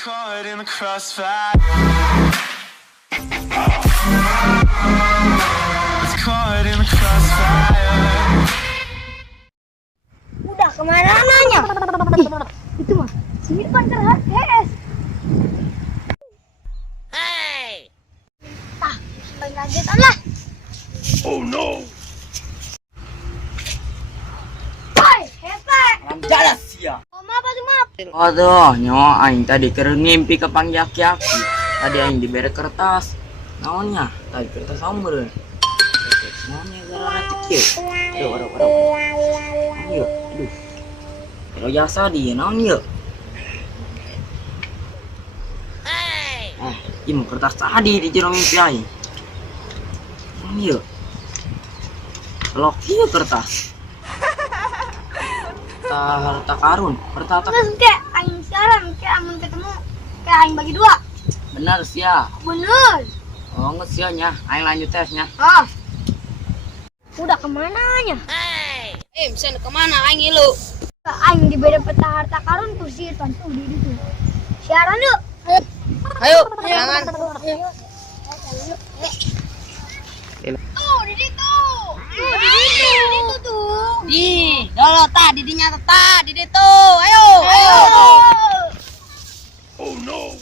Caught in the crossfire. It's caught in the crossfire. Udah kemana-mananya? Itu mah si Irfan terhad HS. Hey. Main kagetan lah. Oh no. Hai, hebat. Alam jalas ya. Oh, maaf, maaf. Aduh, nyawa aing tadi keur ngimpi ke pangjaki-aki. Tadi aing dibere kertas. Naonnya? Tadi kertas samber. Naonnya gara-gara kecil. Aduh. Ayo, aduh. Kalau jasa dia naon ye? Ieu kertas tadi di jero mimpi aing. Naon ye? Lok ieu kertas. Harta karun, harta Terus kayak aing sekarang kayak amun ketemu kayak aing bagi dua. bener sia. Bener. Oh nggak sia nya, aing lanjut tesnya. Ah. Udah kemananya? Bisa kemana aing lu? Aing diberi peta harta karun tuh si Irfan tuh di situ. Siaran yuk. Ayo, jangan. Tuh di situ. Tuh di situ tuh. Di, dolo ta, didinya ta, di situ. Ayo. Oh no.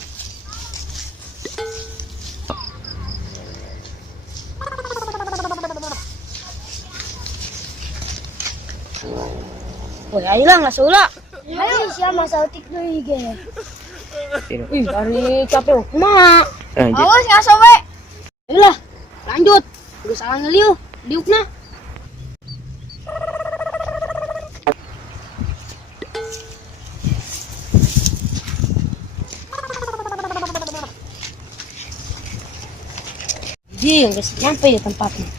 Woi, ayolah langsung lah. Ayo siapa masa utik dulu ge. Wih, dari capek mak. Awas ngaso we. Ayolah, lanjut. Udah salah ngeliu, diukna. Ji, nggak nyampe ya tempatnya.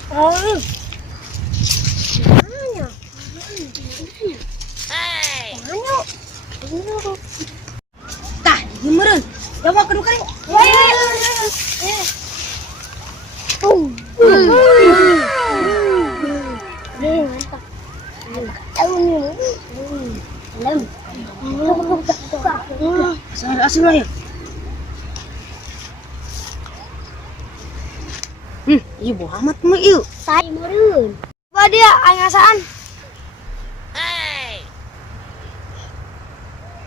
Tah, gimana? Coba kedua kali. Asal lah ya. Iya boh amat mah yuk. Tai meureun. Coba dia aing ngasaan.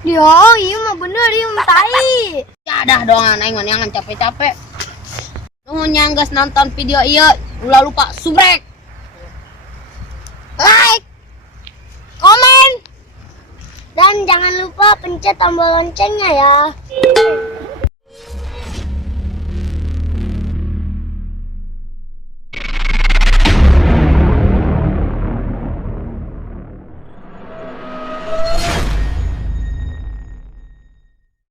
Dia, iya mah bener, iya mah tai. Ya dah doang aing mah jangan capek-capek. Nuhun nyanggas nonton video ieu, ulah lupa subrek. Like, komen, dan jangan lupa pencet tombol loncengnya ya.